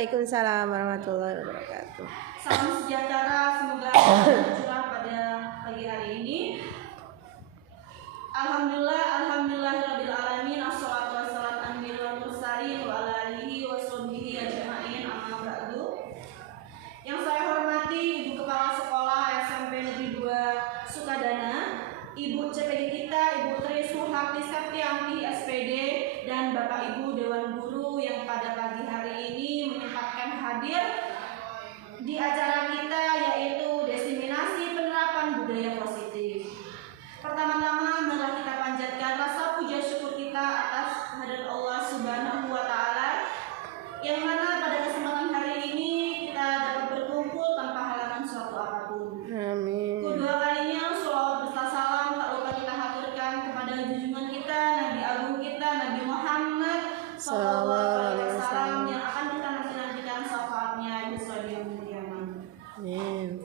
Waalaikumsalam warahmatullahi wabarakatuh. Salam sejahtera, semoga bercurah pada pagi hari ini. Alhamdulillahirabbil alamin, assalatu wassalamu ala nabiyil mursalin wa ala alihi wa sahbihi ajma'in, amma ba'du. Yang saya hormati Ibu Kepala Sekolah SMP Negeri 2 Sukadana, Ibu CPG kita, Ibu Tri Suharti Septianti SPD, dan Bapak Ibu Dewan Guru yang pada pagi hari ini menyempatkan hadir di acara kita, yaitu Diseminasi Penerapan Budaya Positif. Pertama-tama marilah kita panjatkan rasa puja syukur kita atas kehadirat Allah Subhanahu wa Ta'ala, yang mana pada kesempatan hari ini kita dapat berkumpul tanpa halangan suatu apapun. Amin. Kedua kalinya sholawat beserta salam tak lupa kita haturkan kepada junjungan kita, Nabi Agung kita, Nabi Muhammad SAW, yang akan kita nantikan syafaatnya di yaumil qiyamah. Amin.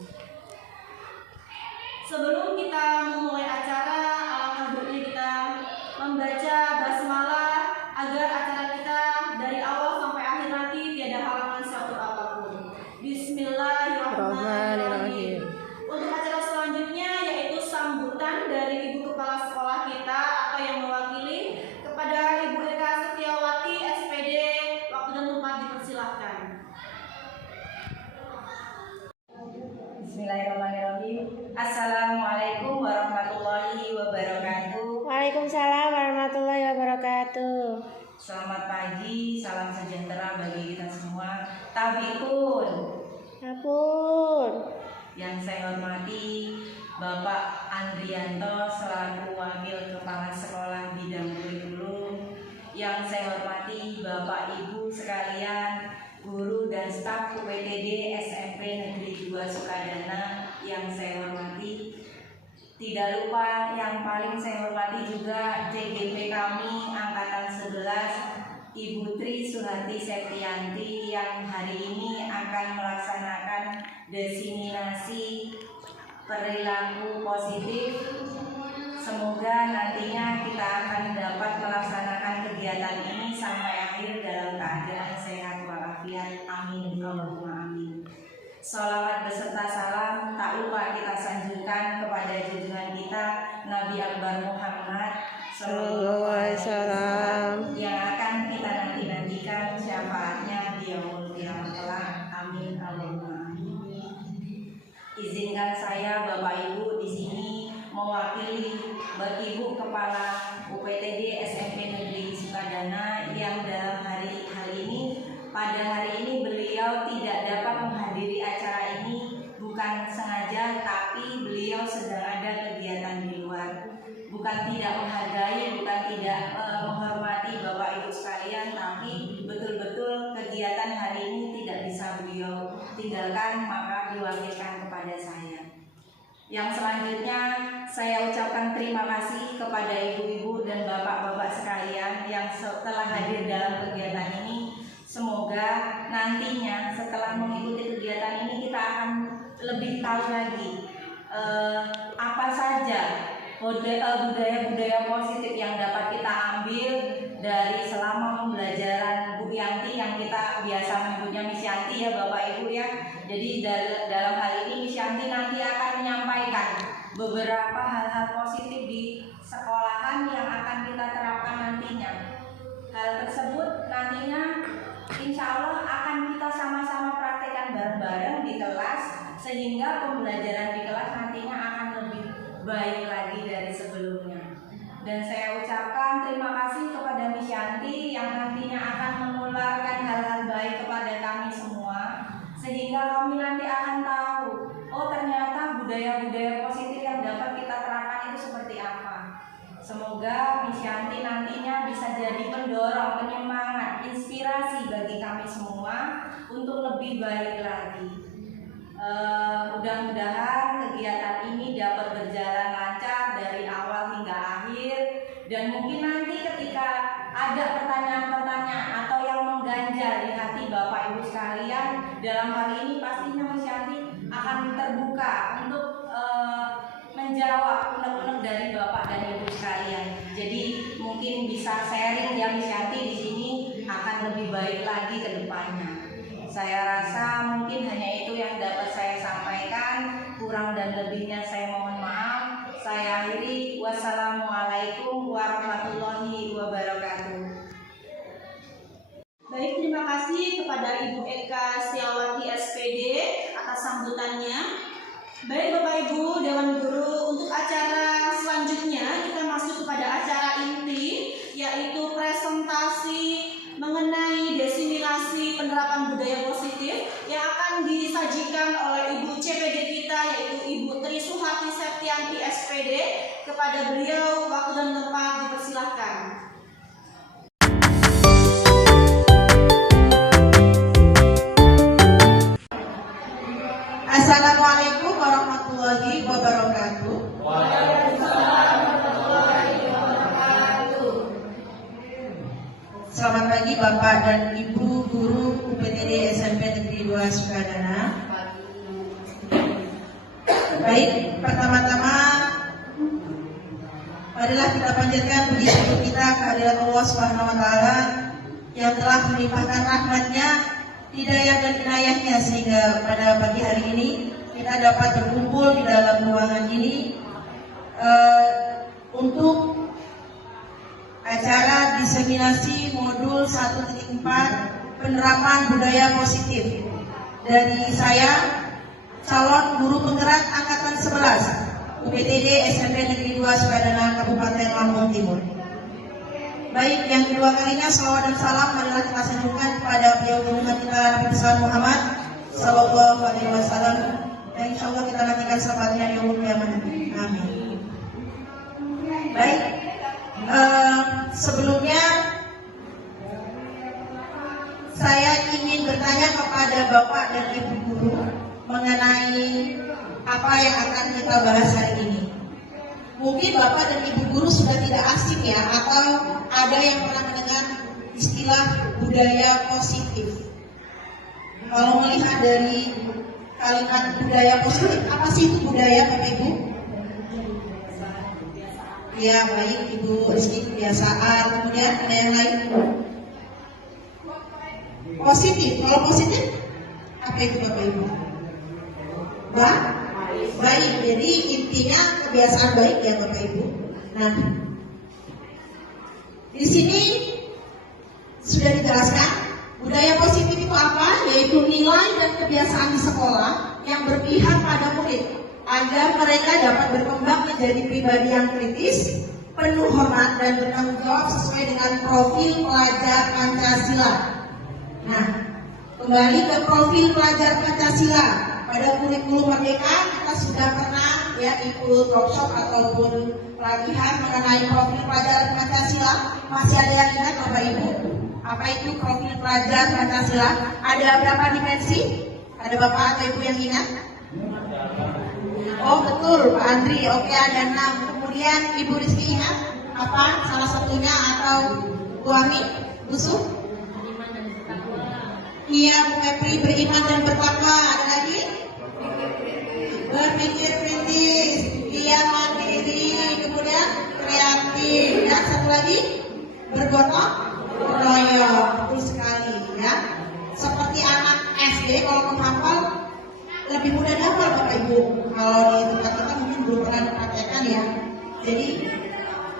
Sebelum kita memulai acara, alangkah baiknya kita membaca basmalah agar acara kita dari awal sampai akhir nanti tiada halangan suatu apapun. Bismillahirrahmanirrahim. Untuk acara selanjutnya yaitu sambutan dari Ibu Kepala Sekolah kita atau yang mewakili kepada Ibu Eka Setiawati SPD. Waktu dan tempat dipersilahkan. Bismillahirrahmanirrahim. Assalamualaikum warahmatullahi wabarakatuh. Waalaikumsalam warahmatullahi wabarakatuh. Selamat pagi, salam sejahtera bagi kita semua. Tabikun. Ampun. Yang saya hormati Bapak Andrianto selaku Wakil Kepala Sekolah Bidang Kurikulum. Yang saya hormati Bapak Ibu sekalian, guru dan staf UPTD SMP Negeri 2 Sukadana yang saya hormati. Tidak lupa yang paling saya hormati juga CGP kami Angkatan 11, Ibu Tri Suharti Septianti yang hari ini akan melaksanakan diseminasi perilaku positif. Semoga nantinya kita akan dapat melaksanakan kegiatan ini sampai akhir dalam keadaan sehat walafiat. Amin. Allahumma amin. Sholawat beserta salam tak lupa kita sanjungkan kepada junjungan kita Nabi Akbar Muhammad Sallallahu Alaihi Wasallam yang akan kita nantikan syafaatnya di yaumul qiyamah kelak. Amin. Allahumma amin. Izinkan saya Bapak Ibu di sini mewakili Ibu Kepala UPTD SMP Negeri Sukadana yang dalam hari ini beliau tidak dapat menghadiri acara ini, bukan sengaja, tapi beliau sedang ada kegiatan di luar. Bukan tidak menghargai, bukan tidak menghormati Bapak Ibu sekalian, tapi betul-betul kegiatan hari ini tidak bisa beliau tinggalkan, maka diwakilkan kepada saya. Yang selanjutnya saya ucapkan terima kasih kepada ibu-ibu dan bapak-bapak sekalian yang telah hadir dalam kegiatan ini. Semoga nantinya setelah mengikuti kegiatan ini kita akan lebih tahu lagi apa saja budaya-budaya positif yang dapat kita ambil dari selama pembelajaran Bu Yanti yang kita biasa menyebutnya Miss Yanti ya Bapak Ibu ya. Jadi dalam hal ini Miss Yanti nanti akan menyampaikan beberapa hal-hal positif di sekolahan yang akan kita terapkan nantinya. Hal tersebut nantinya insya Allah akan kita sama-sama praktekkan bareng-bareng di kelas sehingga pembelajaran di kelas nantinya akan lebih baik lagi dari sebelumnya. Dan saya ucapkan terima kasih kepada Miss Yanti yang nantinya akan menularkan hal-hal baik kepada kami semua sehingga kami nanti akan tahu, oh ternyata budaya-budaya positif yang dapat kita terapkan itu seperti apa. Semoga Miss Yanti nantinya bisa jadi pendorong, penyemangat, inspirasi bagi kami semua untuk lebih baik lagi. Mudah-mudahan kegiatan ini dapat berjalan lancar dari awal hingga akhir, dan mungkin nanti ketika ada pertanyaan-pertanyaan atau yang mengganjal di hati Bapak Ibu sekalian, dalam hal ini pastinya Miss Yanti akan terbuka untuk menjawab unek-unek dari Bapak dan Ibu sekalian. Jadi mungkin bisa sharing ya Miss Yanti di sini akan lebih baik lagi ke depannya. Saya rasa mungkin hanya itu yang dapat saya sampaikan. Kurang dan lebihnya saya mohon maaf. Saya akhiri. Wassalamualaikum warahmatullahi wabarakatuh. Baik, terima kasih kepada Ibu Eka Setiawati SPD atas sambutannya. Baik Bapak Ibu Dewan Guru, untuk acara selanjutnya kita masuk kepada acara inti, yaitu presentasi mengenai diseminasi penerapan budaya positif yang akan disajikan oleh Ibu CPD kita, yaitu Ibu Tri Suhati Septianti SPD. Kepada beliau waktu dan tempat dipersilahkan. Assalamualaikum warahmatullahi wabarakatuh. Selamat pagi Bapak dan Ibu Guru UPTD SMP Negeri 2 Sukadana. Baik, pertama-tama marilah kita panjatkan puji syukur kita kehadirat Allah Subhanahu wa taala yang telah melimpahkan rahmat-Nya, hidayah dan inayahnya sehingga pada pagi hari ini kita dapat berkumpul di dalam ruangan ini untuk acara diseminasi modul 1.4 penerapan budaya positif dari saya, calon guru penggerak angkatan 11 UPTD SMP Negeri 2 Sukadana Kabupaten Lampung Timur. Baik, yang kedua kalinya salawat dan salam marilah kita sanjungkan kepada beliau junjungan kita Nabi besar Muhammad Sallallahu Alaihi Wasallam, dan insya Allah kita nantikan selamatnya di umur kiamat. Amin. Baik, sebelumnya saya ingin bertanya kepada Bapak dan Ibu Guru mengenai apa yang akan kita bahas hari ini. Mungkin Bapak dan Ibu Guru sudah tidak asing ya, atau ada yang pernah mendengar istilah budaya positif. Kalau melihat dari kalimat budaya positif, apa sih itu budaya Bapak Ibu? Ya baik, Ibu Rizky, kebiasaan, kemudian ada yang lain? Positif, kalau positif apa itu Bapak Ibu? Baik, jadi intinya kebiasaan baik ya Bapak Ibu. Nah, di sini sudah dijelaskan budaya positif itu apa, yaitu nilai dan kebiasaan di sekolah yang berpihak pada murid agar mereka dapat berkembang menjadi pribadi yang kritis, penuh hormat dan bertanggung jawab sesuai dengan profil pelajar Pancasila. Nah, kembali ke profil pelajar Pancasila. Pada kurikulum Merdeka kita sudah pernah ya ikut workshop ataupun pelatihan mengenai profil pelajar Pancasila. Masih ada yang ingat Bapak Ibu? Apa itu profil pelajar Pancasila? Ada berapa dimensi? Ada Bapak atau Ibu yang ingat? Oh betul Pak Andri, oke ada 6. Kemudian Ibu Rizky ingat apa salah satunya atau Bu Ami? Busuk? Iya Bu Mepri, beriman dan bertakwa. Ada lagi? Berpikir kritis. Iya mandiri. Kemudian kreatif. Dan satu lagi bergotong royong. Betul sekali ya. Seperti anak SD kalau menghafal lebih mudah dihafal Bapak Ibu. Kalau di tempat kita mungkin belum pernah dipraktekkan ya. Jadi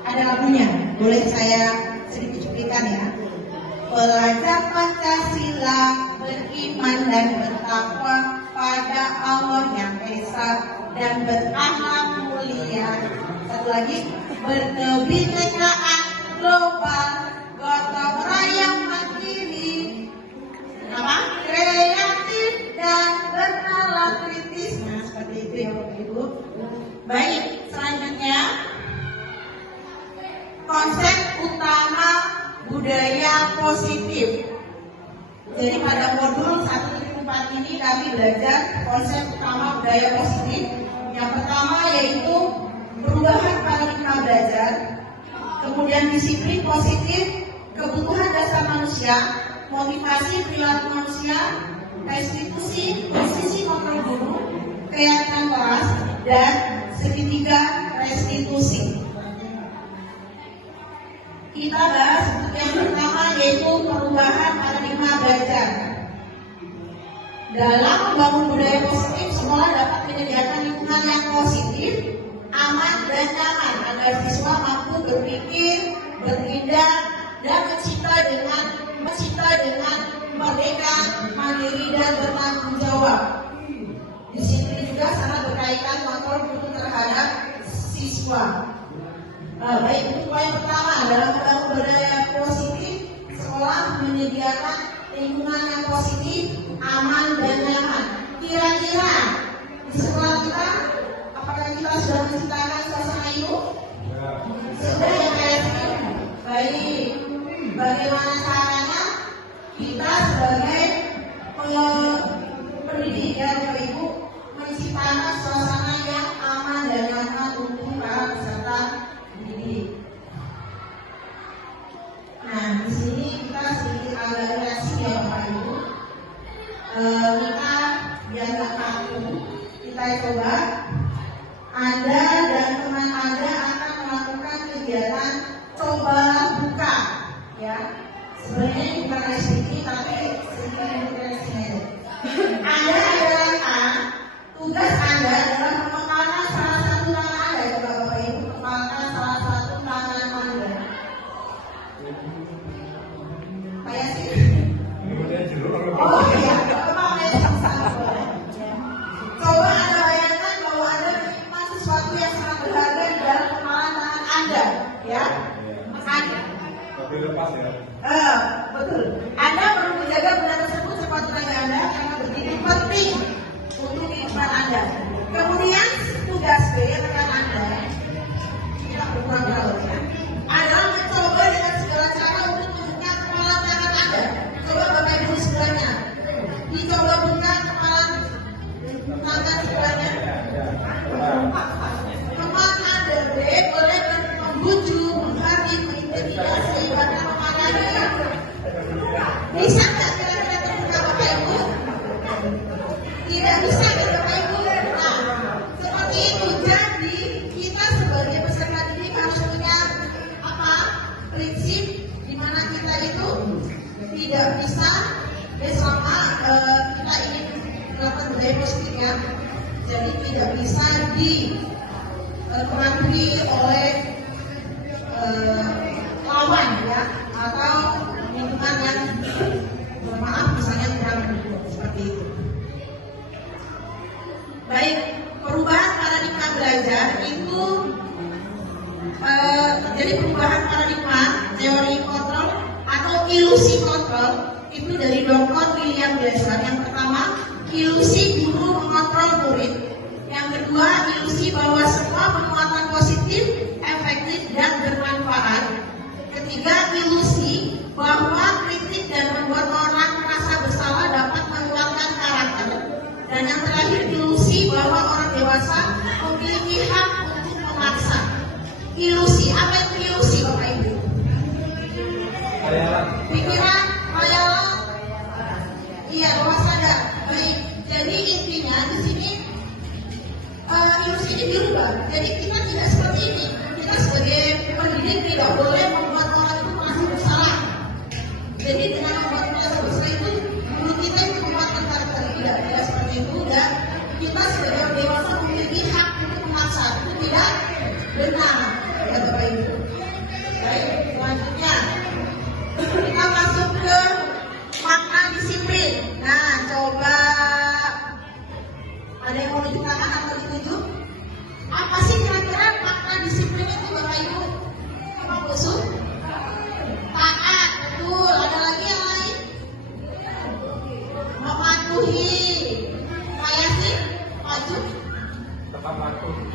ada lagunya, boleh saya sedikit cuplikan ya. Pelajar Pancasila beriman dan bertakwa pada Allah yang esa dan berakhlak mulia. Satu lagi, berkebinekaan global, gotong royong mandiri, kreatif dan bernalar kritis. Nah seperti itu ya Bapak Ibu. Baik, selanjutnya konsep utama budaya positif. Jadi pada modul 1.4 ini kami belajar konsep utama budaya positif. Yang pertama yaitu perubahan paradigma belajar, kemudian disiplin positif, kebutuhan dasar manusia, motivasi perilaku manusia, restitusi posisi kontrol guru, keyakinan kelas, dan segitiga restitusi. Kita bahas yang pertama yaitu perubahan paradigma belajar. Dalam membangun budaya positif, sekolah dapat menyediakan lingkungan yang positif, aman dan nyaman agar siswa mampu berpikir, bertindak, dan mencipta dengan merdeka, mandiri dan bertanggung jawab. Disiplin juga sangat berkaitan kontrol mutu terhadap siswa. Baik, untuk poin pertama, dalam membangun budaya positif, sekolah menyediakan lingkungan yang positif, aman dan nyaman. Kira-kira di sekolah kita, apakah kita sudah menciptakan suasana itu? Sudah ya, baik. Bagaimana caranya? Kita sebagai pendidik ya Bapak Ibu menciptakan suasana yang aman dan nyaman untuk para peserta didik. Nah, di sini kita sedikit agak reaksi ya Bapak Ibu. Kita biar nggak kaku, kita coba Anda dan teman Anda akan melakukan kegiatan coba buka, ya. Sebenarnya bukan reaksi tapi sedikit reaksinya. Anda adalah A, tugas Anda adalah mengepalkan salah satu tangan Anda, coba Bapak Ibu kepalkan salah satu tangan Anda. Kayak sih. Oh iya, kepalanya sama-sama boleh. Coba Anda bayangkan bahwa Anda menyimpan sesuatu yang sangat berharga di dalam kepalan tangan Anda, ya. Tapi lepas ya. Betul. Anda perlu menjaga benda tersebut sepatu kaki Anda karena begitu penting untuk kehidupan Anda. Kemudian tugas B rekan Anda, kita berpura-pura ya, adalah mencoba dengan segala cara untuk membuka kepala tangan Anda. Coba Bapak Ibu sebelahnya, dicoba buka kepala tangan sebelahnya. Kepala Anda B boleh membujuk, menghardik, mengintimidasi, bahkan memanggil. Bisa nggak kira-kira terbuka Bapak Ibu? Tidak bisa kan Bapak Ibu? Nah, seperti itu. Jadi kita sebagai peserta didik harus punya apa? Prinsip di mana kita itu tidak bisa selama kita ingin melakukan budaya positif ya. Jadi tidak bisa dipengaruhi oleh lawan ya atau lingkungan yang maaf misalnya kurang mendukung seperti itu. Baik, perubahan paradigma belajar itu jadi perubahan paradigma teori kontrol atau ilusi kontrol itu dari Dr. William Glasser. Yang pertama, ilusi guru mengontrol murid. Yang kedua, ilusi bahwa semua penguatan positif, efektif dan bermanfaat. Ketiga, ilusi bahwa kritik dan membuat orang merasa bersalah dapat menguatkan karakter. Dan yang terakhir, ilusi bahwa orang dewasa memiliki hak untuk memaksa. Ilusi, apa itu ilusi Bapak Ibu? Pikiran, khayalan, iya bawah sadar. Baik, jadi intinya di sini ilusi ini dirubah. Jadi kita tidak seperti ini. Kita sebagai pendidik tidak boleh membuat orang itu merasa bersalah. Jadi dengan membuat merasa bersalah itu menurut kita itu menguatkan karakter tidak seperti itu. Dan kita sebagai orang dewasa memiliki hak untuk memaksa. Itu tidak benar ya Bapak Ibu. Baik, selanjutnya kita masuk ke makna disiplin. Nah, coba ada yang mau tunjuk tangan atau ditunjuk? Apa sih kira-kira makna disiplin itu Bapak Ibu? Apa busuk? Taat, betul. Ada lagi yang lain? Mematuhi. Kayak sih, maju.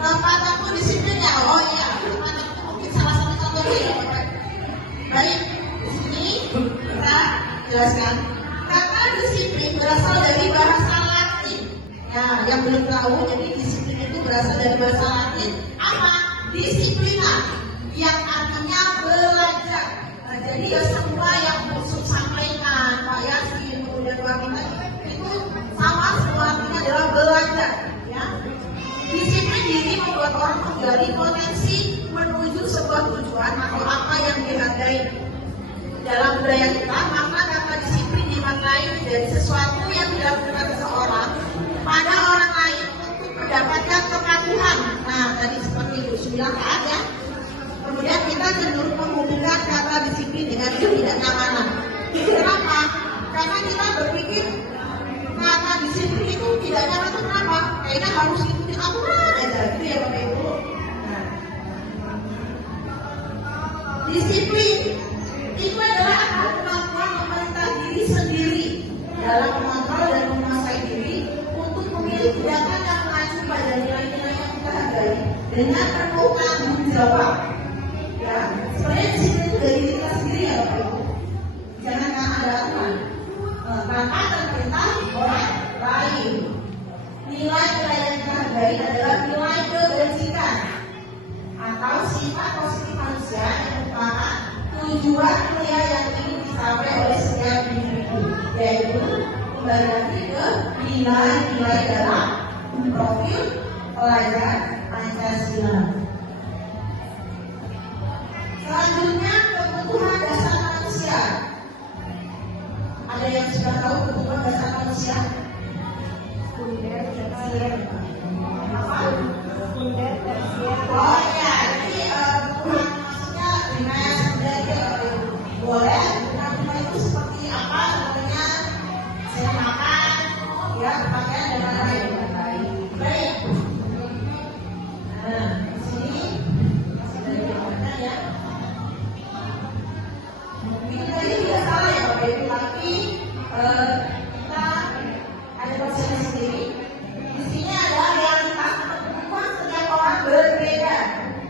Tepat waktu disiplin ya. Oh iya, tepat waktu mungkin salah satu contohnya ya Bapak. Baik, di sini kita jelaskan. Kata disiplin berasal dari bahasa Latin. Nah, yang belum tahu, jadi disiplin itu berasal dari bahasa Latin. Apa? Disiplina, yang artinya belajar. Nah, jadi ya semua yang Busuk sampaikan, Pak Yasin, kemudian Pak Minta, itu sama semua artinya adalah belajar. Ya. Disiplin diri membuat orang menggali potensi menuju sebuah tujuan atau apa yang dihargai. Dalam budaya kita, makna kata disiplin dimaknai dari sesuatu yang dilakukan seseorang harus ikutin aturan aja gitu ya Bapak Ibu. Nah, disiplin itu adalah kemampuan memerintah diri sendiri dalam mengontrol dan menguasai diri untuk memilih tindakan yang mengacu pada nilai-nilai yang kita hargai dengan penuh tanggung jawab. Ya, sebenarnya disiplin itu dari diri kita sendiri ya Bapak Ibu. Jangan karena ada aturan tanpa terperintah orang lain. Nilai-nilai yang kita hargai adalah nilai kebajikan atau sifat positif manusia yang merupakan tujuan mulia yang ingin dicapai oleh setiap individu, yaitu kembali lagi ke nilai-nilai dalam profil pelajar Pancasila. Selanjutnya, kebutuhan dasar manusia. Ada yang sudah tahu kebutuhan dasar manusia? Oh iya, jadi kebutuhan manusia primer dan boleh kebutuhan itu seperti apa? Contohnya saya makan, ya pakaian dan lain-lain. Baik. Nah, di sini masih ada jawabannya ya. Ini tadi tidak salah ya Bapak Ibu, tapi kita ada prosesnya sendiri. Di sini ada realitas kebutuhan setiap orang berbeda.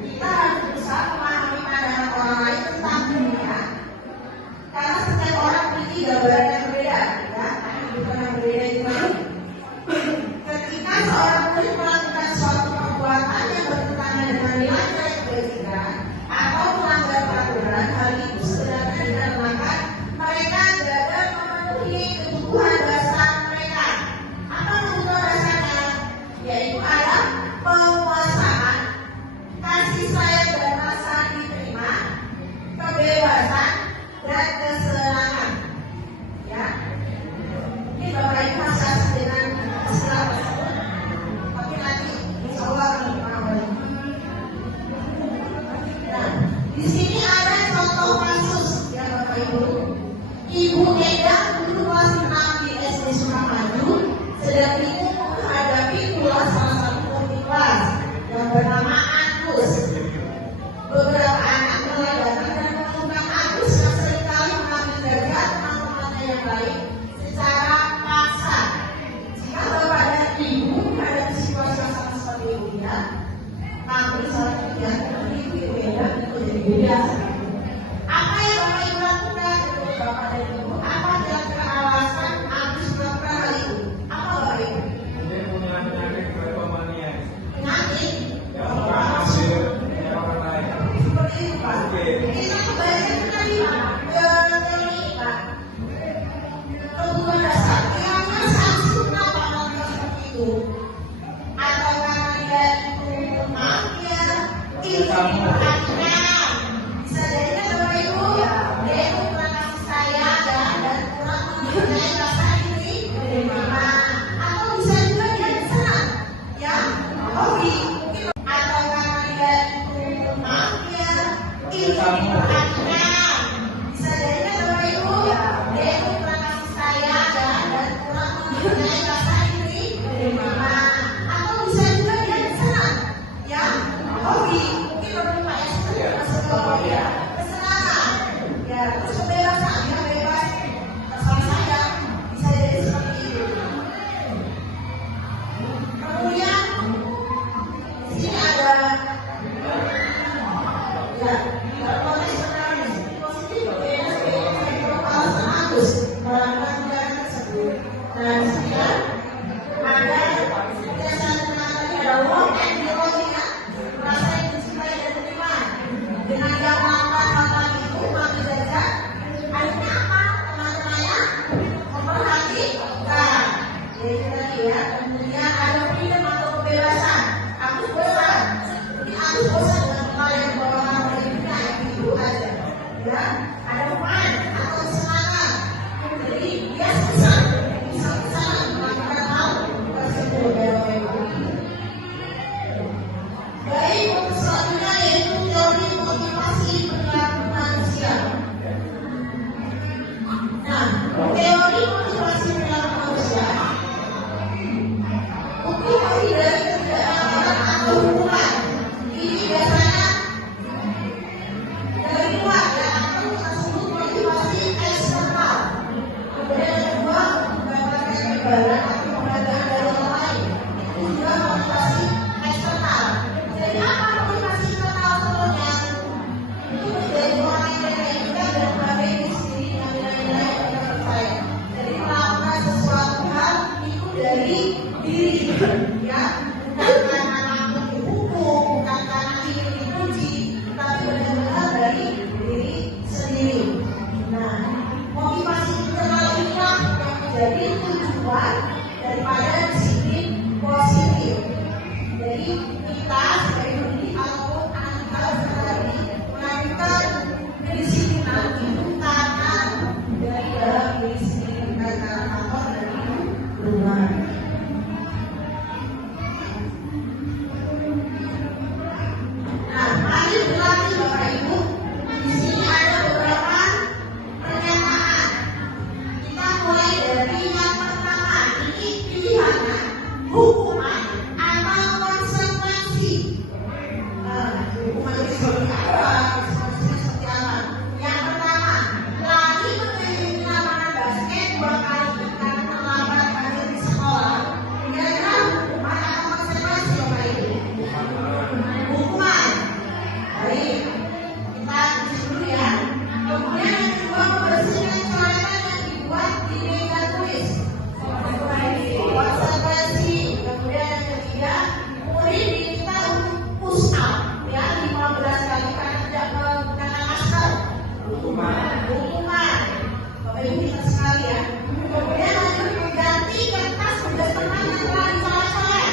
Kita harus berusaha memahami pandangan orang lain tentang dunia, karena setiap orang memiliki gambaran yang berbeda, ya, kehidupan yang berbeda itu. Ketika seorang murid melakukan suatu perbuatan yang bertentangan dengan nilai-nilai kebajikan atau melanggar peraturan, hal itu sebenarnya dikarenakan mereka gagal memenuhi kebutuhan dasar mereka. Apa kebutuhan dasarnya? Yaitu ada penguasaan, kasih sayang dan rasa diterima, kebebasan dan kesenangan. Ya, ini Bapak Ibu masih asing dengan istilah tersebut, tapi nanti insya Allah akan dipahami. Nah, di sini ada contoh kasus ya Bapak Ibu. Ibu Endang dulu kelas 6 di SD Sukamaju sedang bingung menghadapi pula salah satu kompi kelas yang bernama Agus. Beberapa anak mulai datang dan mengeluhkan Agus yang seringkali mengambil darah teman-temannya yang lain secara paksa. Jika Bapak dan Ibu menghadapi situasi yang sama seperti Ibu Endang, maka misalnya ya, Ibu Endang itu jadi biasa. Apa yang Bapak Ibu lakukan untuk Bapak dan Ibu? Apa kira-kira alasan Agus melakukan hal itu? Apa Bapak Ibu? Dia punya penyakit kleptomania. Penyakit? Ya, mengambil orang lain. Seperti itu Pak. Oke. Kita kembali tadi teori Pak. Kebutuhan dasar. Kira-kira sanksi kenapa melakukan seperti itu? Atau karena dia itu mafia, ingin perhatian. Bisa jadi kan Bapak Ibu, dia itu kurang kasih sayang dan kurang mempunyai rasa diri menerima. Atau bisa juga dia diserang, ya hobi mungkin. Atau karena dia itu mafia, ingin perhatian. Bisa jadi kan Bapak Ibu, dia itu kurang kasih sayang dan kurang mempunyai rasa diri menerima. Atau bisa juga dia diserang, ya hobi mungkin berlupa ya kita sebagai pendiri ataupun anak-anak sekali melakukan kedisiplinan itu karena dari dalam diri sendiri bukan karena faktor dari luar. Nah, mari berlatih Bapak Ibu. Di sini ada beberapa pernyataan. Kita mulai dari yang pertama. Ini pilihannya hukuman atau konsekuensi. Hukuman itu seperti apa? Konsekuensinya seperti apa? Yang pertama, lari mengelilingi lapangan basket 2 kali karena terlambat hadir di sekolah. Kira-kira hukuman atau konsekuensi Bapak Ibu? Hukuman. Baik, kita tulis dulu ya. Kemudian yang kedua, membersihkan coretan yang dibuat di meja tulis. Konsekuensi. Kemudian yang ketiga, murid diminta untuk push up ya 15 kali karena tidak menggunakan masker. Hukuman. Bapak Ibu ingat sekali ya. Kemudian lanjut mengganti kertas tugas teman yang telah dicoret-coret.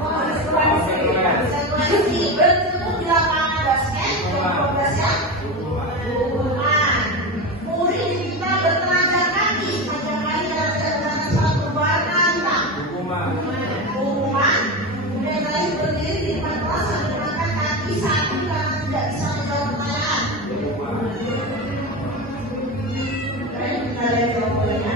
Konsekuensi. Bertemu di lapangan basket 12 ya. Hukuman. Murid diminta bertenaga kaki sepanjang hari karena tidak menggunakan sepatu berwarna hitam. Hukuman. Kemudian lagi berdiri di depan kelas sambil mengangkat kaki satu karena tidak bisa menjawab pertanyaan. Baik, kita lihat jawabannya.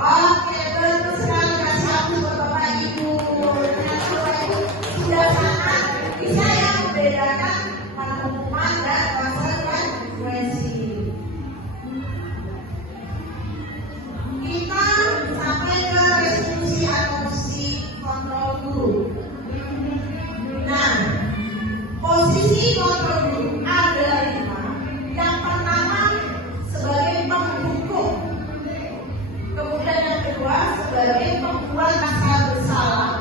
Oke, betul sekali. Kasih hapus buat Bapak Ibu. Ternyata Bapak Ibu sudah sangat bisa ya membedakan mana hukuman dan konsekuensi. Kita sampai ke resolusi atau posisi kontrol guru. Nah, posisi kontrol guru ada 5. Yang pertama sebagai penghukum. Kemudian yang kedua sebagai pembuat rasa bersalah.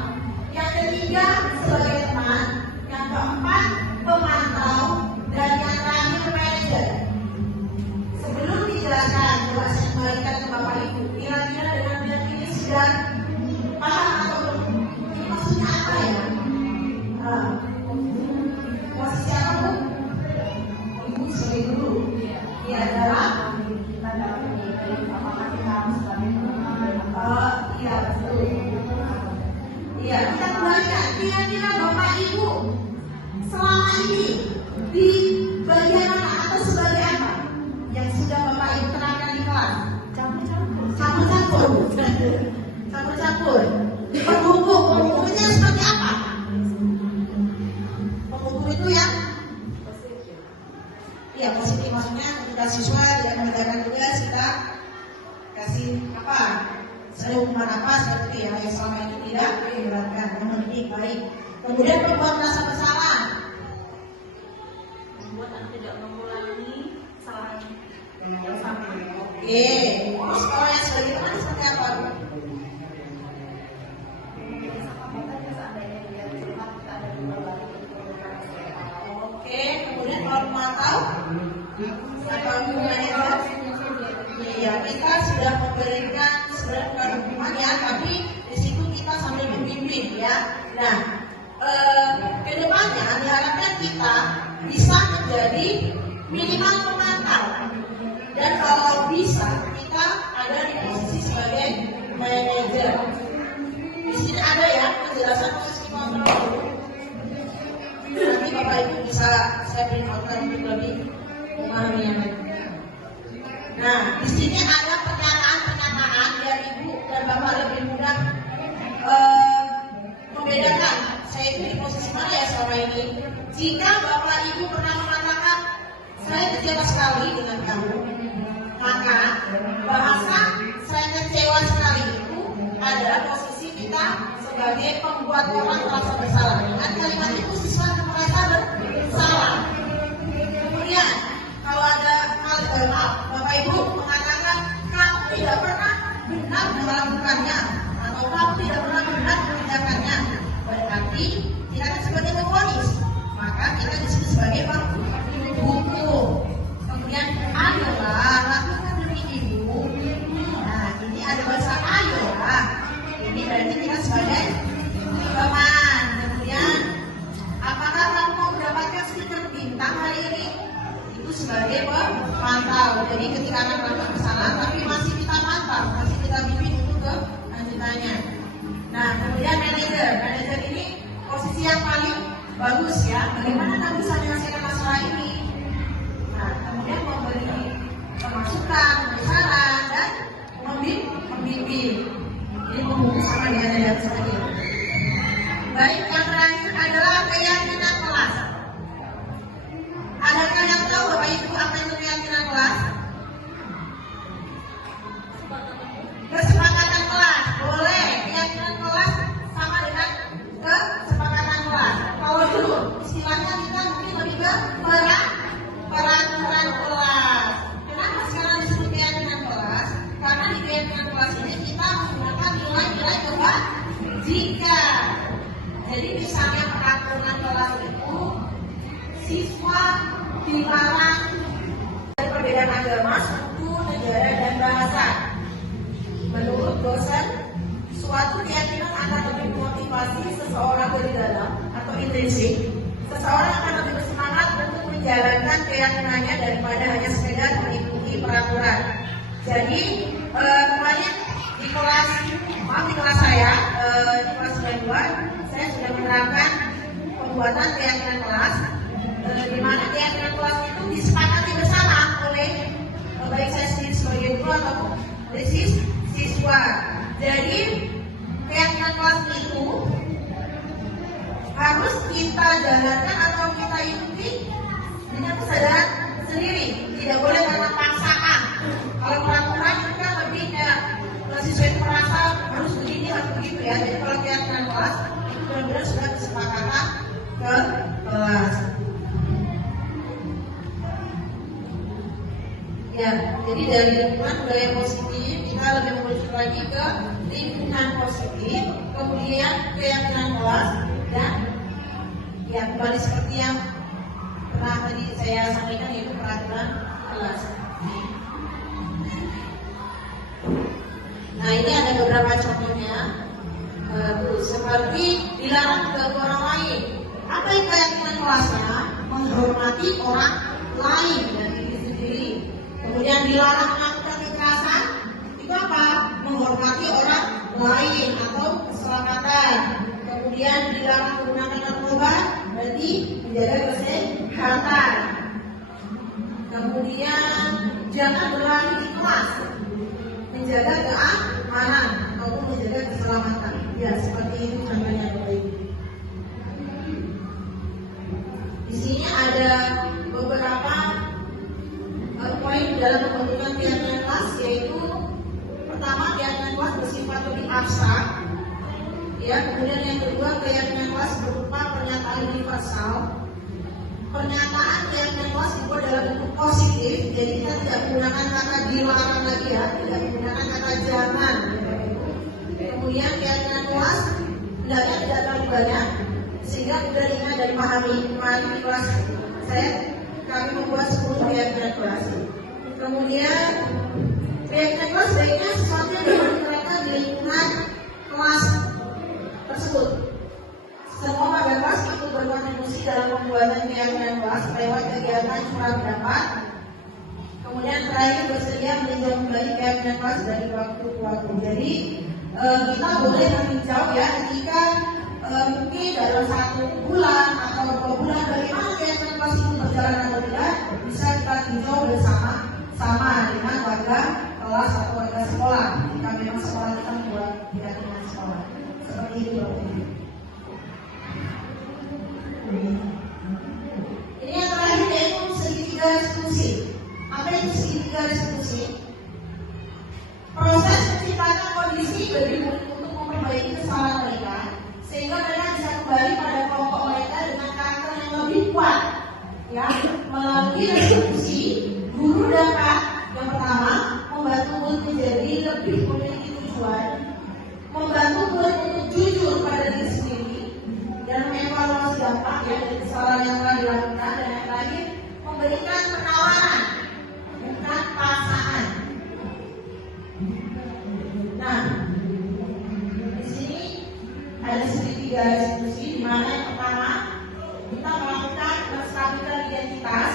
Yang ketiga sebagai teman. Yang keempat pemantau. Dan yang terakhir manajer. Sebelum dijelaskan, coba saya kembalikan ke Bapak Ibu. Kira-kira dengan ini sudah paham atau belum? Ini maksudnya apa ya? Posisi apa Bu? Ibu sebagai guru. Ya dalam. Iya betul. Iya kita kembalikan. Kira-kira Bapak Ibu selama ini di bagian mana atau sebagai apa yang sudah Bapak Ibu terangkan di kelas? Campur-campur. Penghukumnya seperti apa? Penghukum itu yang iya positif, maksudnya ketika siswa tidak mengerjakan tugas kita kasih apa? Ada hukuman apa seperti itu ya yang selama ini tidak diberlakukan, yang mendidik baik. Kemudian membuat rasa bersalah. Membuat anak tidak mengulangi kesalahan yang sama. Oke, terus kalau yang sebagai teman seperti apa Bu? Oke, kemudian kalau memantau atau hubungannya iya, kita sudah memberikan sebenarnya bukan hukuman ya, tapi di situ kita sambil membimbing ya. Nah, kedepannya diharapkan kita bisa menjadi minimal pemantau. Dan kalau bisa kita ada di posisi sebagai manajer. Di sini ada ya penjelasan posisi kontrol. Nanti Bapak Ibu bisa saya perlihatkan untuk lebih memahaminya. Nah, di sini ada pernyataan biar Ibu dan Bapak lebih mudah membedakan. Saya itu di posisi mana ya selama ini? Jika Bapak Ibu pernah mengatakan saya kecewa sekali dengan kamu, maka bahasa saya kecewa sekali itu adalah posisi kita sebagai pembuat orang merasa bersalah. Dengan kalimat itu siswa merasa bersalah. Kemudian kalau ada maaf, Bapak Ibu mengatakan kamu tidak pernah benar melakukannya atau kamu tidak pernah benar mengerjakannya, berarti kita kan sebagai pemvonis, maka kita disebut sebagai penghukum. Kemudian ayolah lakukan demi Ibu. Nah ini ada bahasa ayolah. Ini berarti kita sebagai teman. Kemudian bagaimana kamu bisa menyelesaikan masalah ini? Nah, kemudian memberi masukan, saran, dan membimbing. Jadi membuka sama dia dan sebagainya. Baik, yang terakhir adalah keyakinan kelas. Adakah yang tahu Bapak Ibu apa itu keyakinan kelas? Kesepakatan kelas, boleh. Keyakinan kelas sama dengan kesepakatan kelas. Kalau dulu istilahnya kita mungkin lebih ke peraturan kelas. Kenapa sekarang disebut keyakinan kelas? Karena di keyakinan kelas ini kita menggunakan nilai-nilai kebajikan. Jadi misalnya peraturan kelas itu siswa dilarang dari perbedaan agama, suku, negara, dan bahasa. Menurut dosen, suatu keyakinan akan lebih memotivasi seseorang dari dalam atau intrinsik. Seseorang akan lebih bersemangat untuk menjalankan keyakinannya daripada hanya sekedar mengikuti peraturan. Jadi kemarin di kelas saya di kelas 92 saya sudah menerapkan pembuatan keyakinan kelas, di mana keyakinan kelas itu disepakati bersama oleh baik saya sendiri sebagai guru ataupun oleh siswa. Jadi keyakinan kelas itu harus kita jalankan atau kita ikuti dengan kesadaran sendiri, tidak boleh karena paksaan. Kalau peraturan kita lebih siswa itu merasa harus begini harus begitu ya. Jadi kalau keyakinan kelas benar-benar sudah kesepakatan ke kelas. Ya, jadi dari lingkungan budaya positif kita lebih merujuk lagi ke lingkungan positif, kemudian keyakinan kelas, dan ya kembali seperti yang pernah tadi saya sampaikan yaitu peraturan kelas. Nah ini ada beberapa contohnya, seperti dilarang mengganggu orang lain. Apa yang keyakinan kelasnya? Menghormati orang lain dan diri sendiri. Kemudian dilarang melakukan kekerasan, itu apa? Menghormati orang lain atau keselamatan. Kemudian dilarang menggunakan narkoba, berarti menjaga kesehatan. Kemudian jangan berlari di kelas, menjaga keamanan ataupun menjaga keselamatan. Ya seperti itu contohnya Bapak Ibu. Di sini ada beberapa poin dalam pembentukan keyakinan kelas, yaitu pertama keyakinan kelas bersifat lebih abstrak. Ya, kemudian yang kedua keyakinan kelas berupa pernyataan universal. Pernyataan keyakinan kelas dibuat dalam bentuk positif, jadi kita tidak menggunakan kata dilarang lagi ya, tidak menggunakan kata jangan. Kemudian keyakinan kelas hendaknya tidak terlalu banyak sehingga mudah diingat dan dipahami. Kemarin di kelas kami membuat 10 keyakinan kelas. Kemudian keyakinan kelas sebaiknya sesuatu yang dapat diterapkan di lingkungan kelas tersebut. Semua pada kelas ikut berkontribusi dalam pembuatan keyakinan kelas lewat kegiatan curah pendapat. Kemudian terakhir bersedia meninjau kembali keyakinan kelas dari waktu ke waktu. Jadi kita boleh meninjau ya ketika mungkin dalam 1 bulan atau 2 bulan bagaimana keyakinan kelas itu berjalan atau tidak, bisa kita tinjau bersama dengan warga kelas atau warga sekolah jika memang sekolah kita membuat keyakinan sekolah seperti itu. Ini yang terakhir yaitu segitiga restitusi. Apa itu segitiga restitusi? Proses menciptakan kondisi bagi murid untuk memperbaiki kesalahan mereka sehingga mereka bisa kembali pada kelompok mereka dengan karakter yang lebih kuat. Ya, melalui restitusi, guru dapat yang pertama membantu murid menjadi lebih memiliki tujuan, membantu murid untuk jujur pada diri sendiri dan mengevaluasi dampak ya dari kesalahan yang telah dilakukan, dan yang terakhir memberikan penawaran bukan paksaan. Nah, di sini ada segitiga restitusi di mana yang pertama kita melakukan menstabilkan identitas,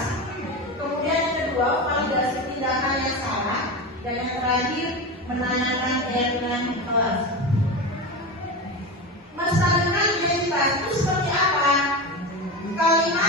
kemudian yang kedua validasi tindakan yang salah, dan yang terakhir menanyakan keyakinan kelas. Menstabilkan identitas itu seperti apa? Kalimat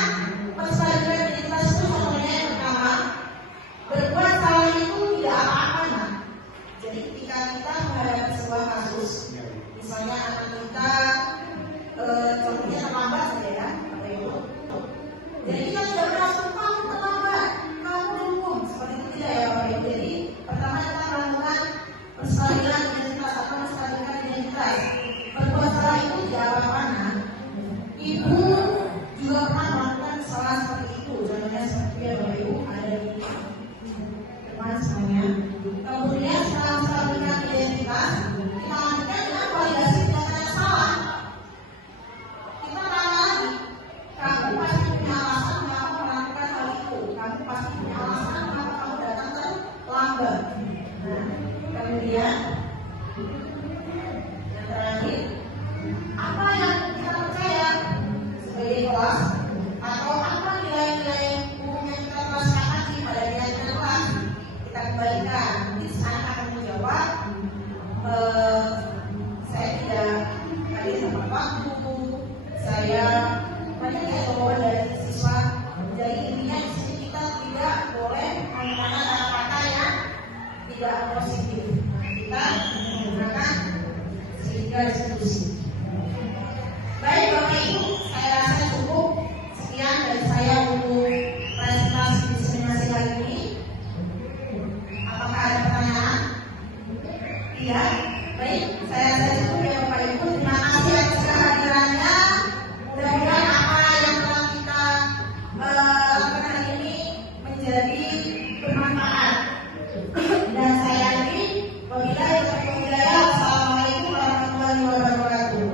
Ibu juga pernah melakukan kesalahan seperti itu. Contohnya seperti yang Bapak Ibu ada di depan semuanya. Kemudian setelah memberikan identitas, kita lanjutkan dengan validasi data yang salah. Kita tanya lagi, kamu pasti punya alasan mengapa melakukan hal itu. Kamu pasti punya alasan mengapa kamu datang terlambat. Kemudian yang terakhir, apa yang kita percaya sebagai kelas atau apa nilai-nilai umum yang kita telah sepakati pada nilai-nilai kelas, kita kembalikan. Nanti anak akan menjawab, saya tidak hadir tepat waktu, saya banyak jawaban dari siswa. Jadi intinya di sini kita tidak boleh menggunakan kata-kata yang tidak positif. Kita menggunakan tiga diskusi. Baik Bapak Ibu, saya rasa cukup sekian dari saya untuk presentasi diseminasi kali ini. Apakah ada pertanyaan? Tidak. Baik, saya rasa cukup ya Bapak Ibu. Terima kasih atas kehadirannya. Mudah-mudahan apa yang telah kita lakukan hari ini menjadi bermanfaat. Dan saya akhiri, wabillahi taufiq wal hidayah. Assalamualaikum warahmatullahi wabarakatuh.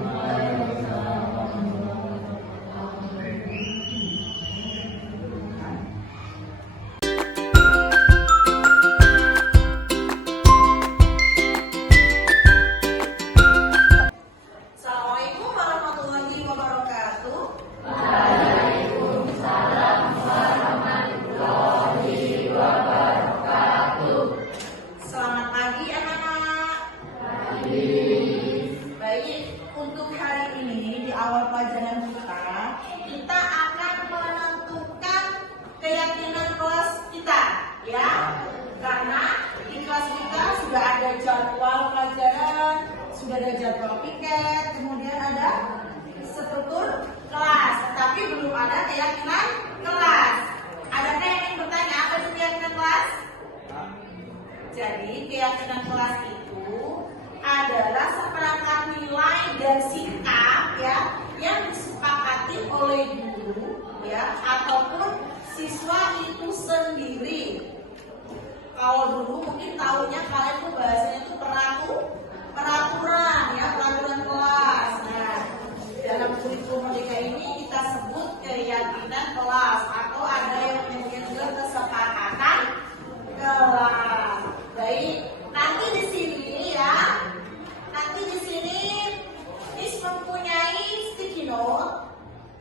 Assalamualaikum warahmatullahi wabarakatuh. Selamat pagi anak-anak. Baik, untuk hari ini di awal pelajaran kita akan menentukan keyakinan kelas kita, ya. Karena di kelas kita sudah ada jadwal pelajaran, sudah ada jadwal piket, kemudian ada struktur kelas, tapi belum ada keyakinan kelas. Adakah yang ingin bertanya apa itu keyakinan kelas? Jadi keyakinan kelas itu adalah seperangkat nilai dan sikap ya yang disepakati oleh guru ya ataupun siswa itu sendiri. Kalau dulu mungkin tahunya kalian tuh bahasanya itu peraturan ya, peraturan kelas. Nah, dalam kurikulum Merdeka ini kita sebut keyakinan kelas atau ada yang menyebutnya juga kesepakatan kelas. Baik, nanti di sini ya, nanti di sini Miss mempunyai sticky note.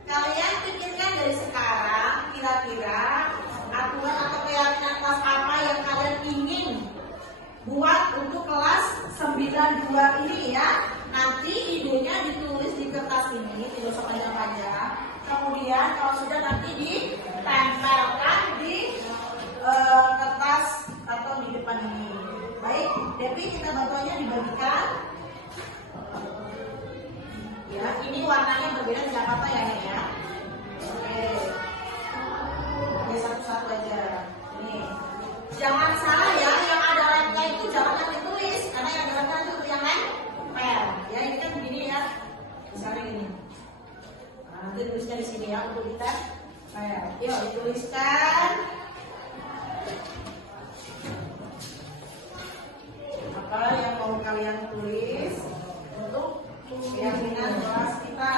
Kalian pikirkan dari sekarang kira-kira aturan atau keyakinan kelas apa yang kalian ingin buat untuk kelas 92 ini ya. Nanti idenya ditulis di kertas ini, tidak usah panjang-panjang. Kemudian kalau sudah nanti ditempelkan di kertas atau di depan ini. Baik, Devi kita bantuannya dibagikan. Ya, ini warnanya berbeda di Jakarta ya, Nek ya. Oke. Oke, satu-satu aja. Ini. Jangan salah ya, yang ada lemnya itu jangan yang ditulis, karena yang ada lemnya itu yang nempel. Ya, ini kan begini ya. Misalnya gini. Nah, nanti tulisnya di sini ya untuk kita. Yuk dituliskan. Apa yang mau kalian tulis untuk keyakinan kelas kita?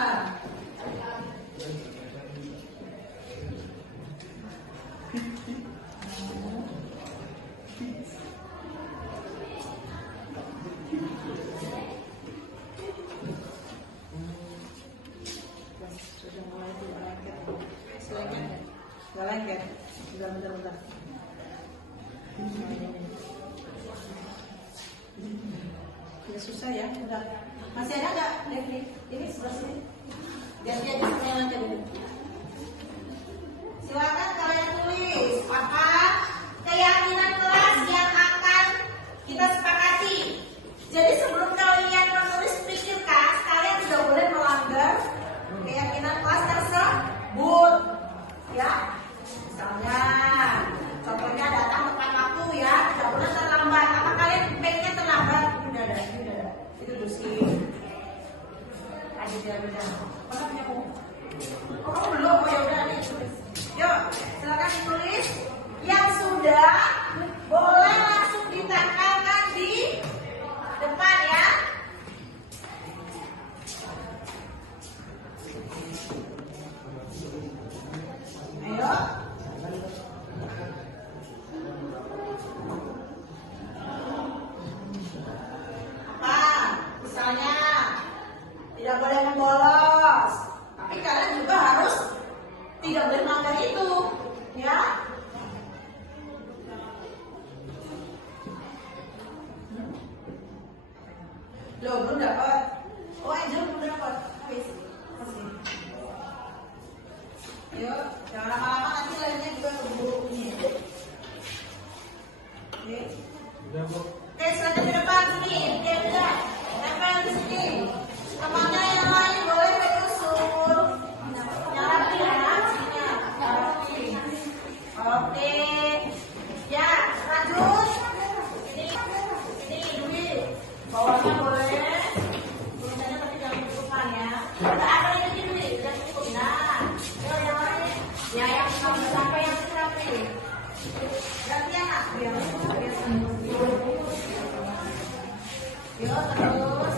Sudah mulai Sudah lengket. Bentar. Ya susah ya, udah. Masih ada nggak, Devi? Ini sebelah sini. Ganti aja semuanya nanti dulu. Silakan kalian tulis apa keyakinan kelas yang akan kita sepakati. Jadi sebelum kalian menulis, pikirkan kalian tidak boleh melanggar keyakinan kelas tersebut, ya. Misalnya, contohnya datang tepat waktu ya, tidak boleh terlambat. Apa kalian pengennya terlambat? Udah. Itu dosis. Ada dia beda. Mana punya buku? Oh belum, oh ya udah nih tulis. Yuk, silakan ditulis. Yang sudah boleh langsung ditempelkan di depan ya. Ayo. Apa? Misalnya tidak boleh membolos. Tapi kalian juga harus tidak boleh melanggar itu, ya. Loh, belum dapat. Oh, Angel belum dapat. Habis. Kasih. Ayo, jangan lama-lama nanti lainnya juga keburu bunyi. Oke. Udah, Bu. Oke, selanjutnya ke depan sini. Oke, udah. Tempel di sini. Temannya yang lain boleh menyusul. Yang rapi ya, sini. Yang rapi. Oke. Ya, lanjut. Ini Dwi. Bawahnya boleh. Tulisannya tapi jangan tutupan ya. Udah ada lagi Dwi. Udah cukup. Nah, yuk yang lain. Ya, yang sampai yang rapi. Gantian nak. Biar yuk terus.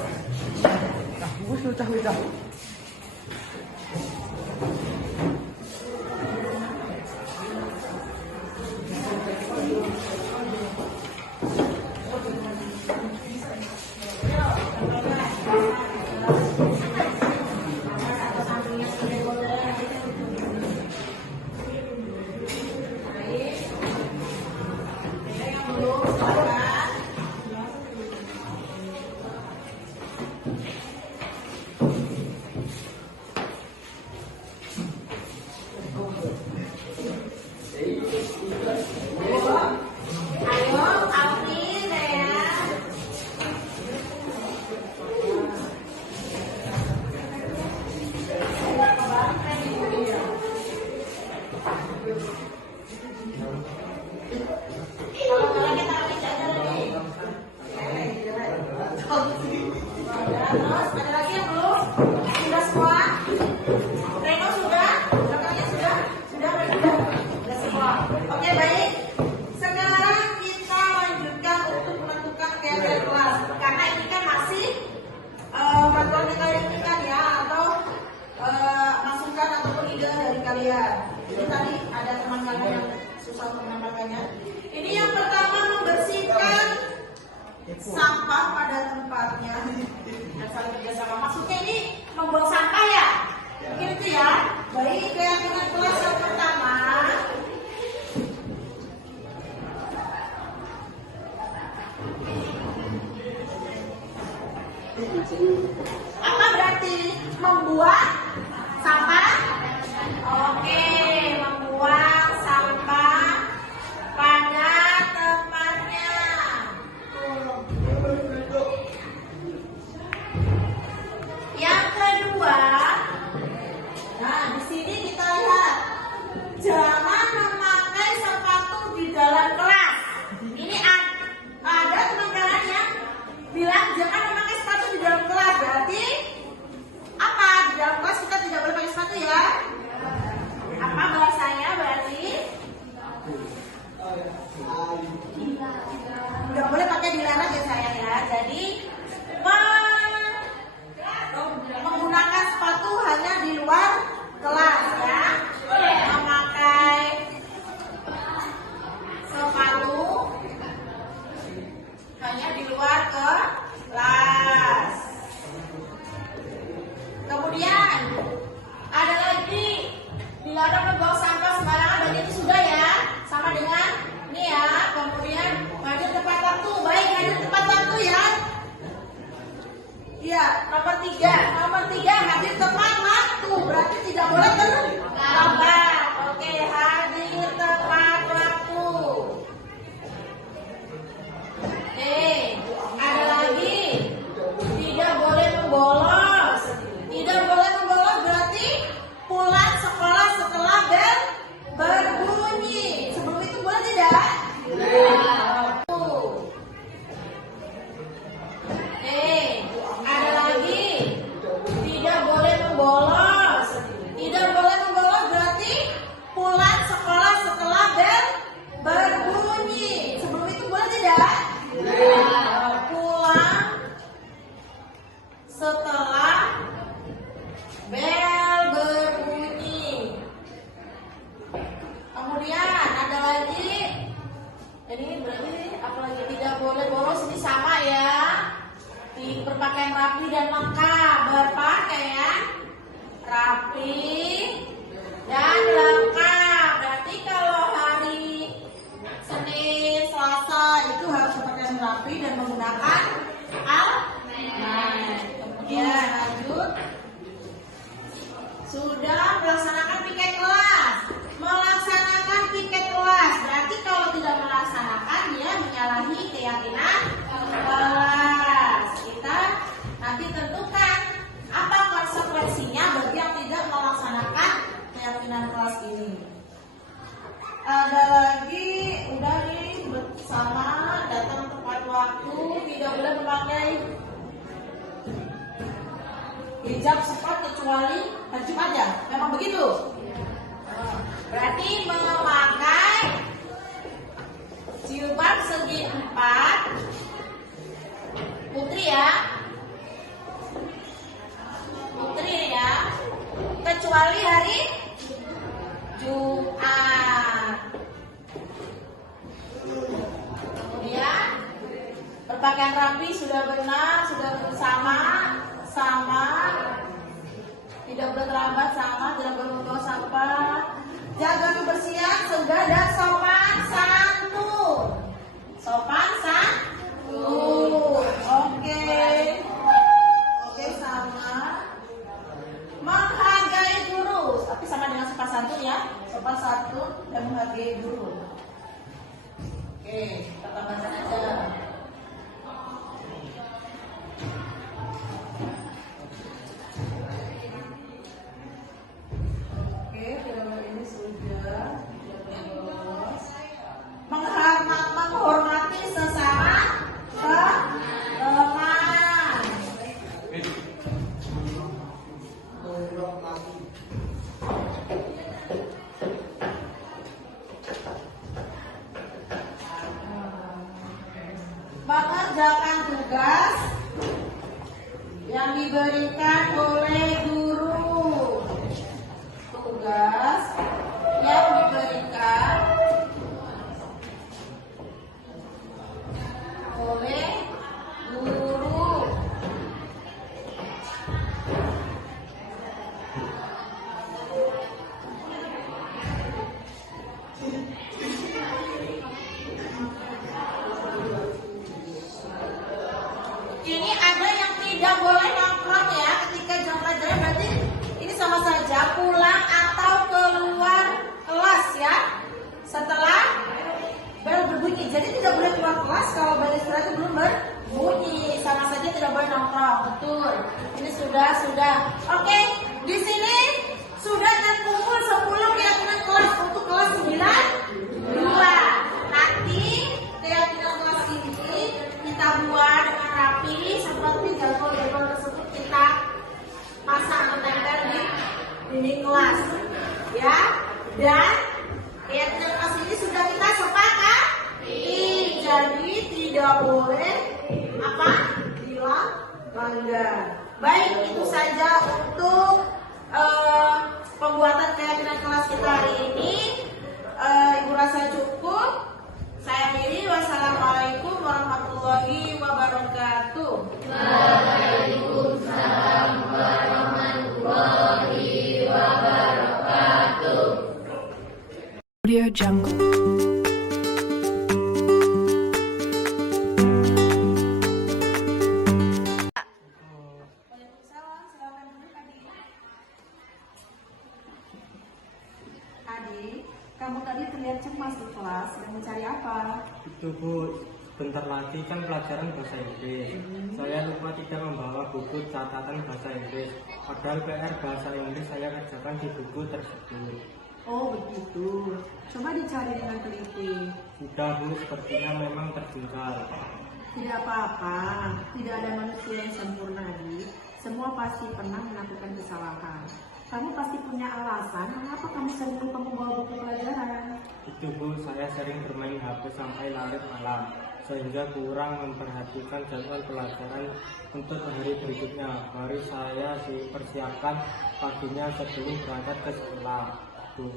Ayo, Afri, Rea. Kalau kalian kita ambil aja lagi. Terus ada lagi yang belum? Sudah semua? Reno sudah? Belakangnya sudah? Sudah, sudah semua. Oke, baik. Sekarang kita lanjutkan untuk menentukan kegiatan kelas. Karena ini kan masih bantuan kita ini kan ya, atau masukan ataupun ide dari kalian. Jadi tadi ada teman kalian yang susah untuk menambahkannya. Ini yang pertama, membersihkan sampah pada tempatnya dan saling bekerjasama. Maksudnya ini membuang sampah ya? Mungkin itu ya. Baik, keyakinan kelas yang pertama. Apa berarti membuang sampah? Oke, membuang sampah pada tempatnya. Yang kedua, nah di sini kita lihat, jangan memakai sepatu di dalam kelas. Ini ada teman kalian yang bilang jangan memakai sepatu di dalam kelas. Berarti apa? Di dalam kelas kita tidak boleh pakai sepatu ya? Apa bahasanya berarti? Nggak boleh pakai dilarang ya saya ya. Jadi menggunakan sepatu hanya di luar kelas ya. Memakai sepatu hanya di luar kelas. Kemudian ada lagi dilarang membuang sampah sembarangan, dan itu sudah ya, sama dengan ini ya. Kemudian hadir tepat waktu. Baik, hadir tepat waktu ya. Iya, nomor tiga hadir tepat waktu, berarti tidak boleh terlambat. Oke, hadir tepat waktu. Ada lagi, tidak boleh membolos. Tidak boleh membolos berarti pulang sekolah setelah bel berbunyi. Sebelum itu boleh tidak? Ada lagi, tidak boleh membolos. Tidak rapi dan lengkap. Berarti kalau hari Senin, Selasa itu harus berpakaian rapi dan menggunakan almet. Kemudian lanjut. Sudah melaksanakan piket kelas. Melaksanakan piket kelas berarti kalau tidak melaksanakan dia menyalahi keyakinan kelas. Kita nanti tentukan apa konsekuensinya bagi yang tidak melaksanakan keyakinan kelas ini. Ada lagi, udah nih bersama datang tepat waktu, tidak boleh memakai hijab cepat kecuali hari Jumat ya, memang begitu. Berarti memakai jilbab segi 4 putri ya, kecuali hari Jumat. Kemudian berpakaian rapi sudah benar, sudah bersama, tidak boleh terlambat, tidak boleh membawa sampah, jaga kebersihan, segera dan sopan santun. Oke, sama. Menghargai guru, tapi sama dengan sopan santun ya, sopan santun dan menghargai guru. Oke, kita tambahkan aja. Menghormati sesama teman. Mengerjakan tugas yang diberikan oleh guru. Tugas yang diberikan oleh guru. Ini ada yang tidak boleh nongkrong ya ketika jam pelajaran, berarti ini sama saja pulang atau keluar kelas ya setelah bel berbunyi. Jadi tidak boleh keluar kelas kalau bel istirahat belum berbunyi, sama saja tidak boleh nongkrong. Betul. Ini sudah. Oke, di sini sudah terkumpul 10 keyakinan kelas untuk kelas 9-2. Nanti keyakinan kelas ini kita buat dengan rapi seperti jadwal-jadwal tersebut kita pasang atau tempel di dinding kelas ya. Dan keyakinan kelas ini sudah kita sepakati, jadi tidak boleh dilanggar. Baik, itu saja untuk pembuatan keyakinan kelas kita hari ini. Ibu rasa cukup. Saya akhiri. Wassalamualaikum warahmatullahi wabarakatuh. Waalaikumsalam warahmatullahi wabarakatuh. Audio Jungle. Adik, kamu tadi terlihat cemas di kelas dan mencari apa? Itu Bu, bentar lagi kan pelajaran bahasa Inggris. Saya lupa tidak membawa buku catatan bahasa Inggris. Padahal PR bahasa Inggris saya kerjakan di buku tersebut. Oh begitu, coba dicari dengan teliti. Sudah Bu, sepertinya memang tertinggal. Tidak apa-apa, tidak ada manusia yang sempurna, Adik. Semua pasti pernah melakukan kesalahan. Kamu pasti punya alasan mengapa kamu sering lupa membawa buku pelajaran. Itu Bu, saya sering bermain HP sampai larut malam, sehingga kurang memperhatikan jadwal pelajaran untuk hari berikutnya. Baru saya dipersiapkan paginya sebelum berangkat ke sekolah. Bu.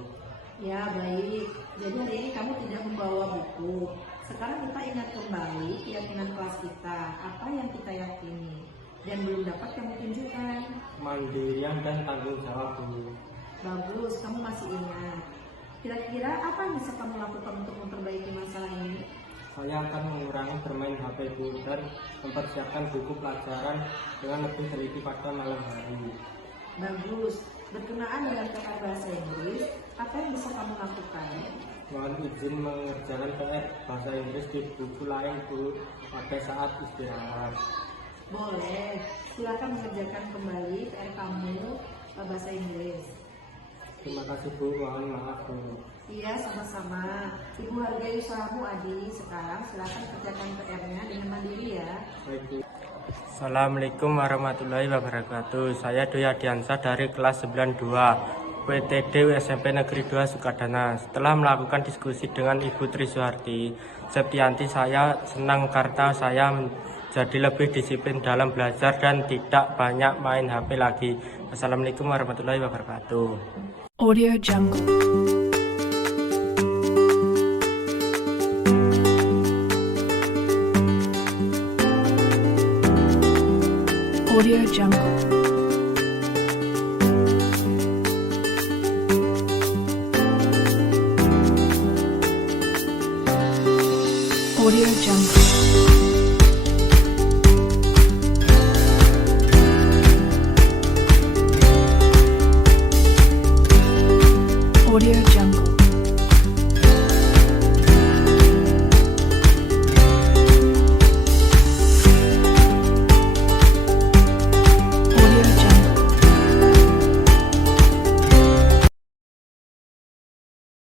Ya baik, jadi hari ini kamu tidak membawa buku. Sekarang kita ingat kembali keyakinan kelas kita, apa yang kita yakini dan belum dapat kamu tunjukkan. Mandirian dan tanggung jawab Bu. Bagus, kamu masih ingat. Kira-kira apa yang bisa kamu lakukan untuk memperbaiki masalah ini? Saya akan mengurangi bermain HP Bu dan mempersiapkan buku pelajaran dengan lebih teliti pada malam hari. Bagus. Berkenaan dengan PR bahasa Inggris, apa yang bisa kamu lakukan? Mohon izin mengerjakan PR bahasa Inggris di buku lain Bu pada saat istirahat. Boleh. Silakan mengerjakan kembali PR kamu bahasa Inggris. Terima kasih Bu, mohon maaf Bu. Iya, sama-sama. Ibu hargai usahamu, Adi. Sekarang silakan kerjakan PR-nya dengan mandiri ya. Baik Bu. Assalamualaikum warahmatullahi wabarakatuh. Saya Dwi Adiansa dari kelas 92 PTD SMP Negeri 2 Sukadana. Setelah melakukan diskusi dengan Ibu Trisuharti Septianti, saya senang karena saya menjadi lebih disiplin dalam belajar dan tidak banyak main HP lagi. Assalamualaikum warahmatullahi wabarakatuh. Audio Jungle. Audio Jungle. Audio Jungle. Audio Jungle.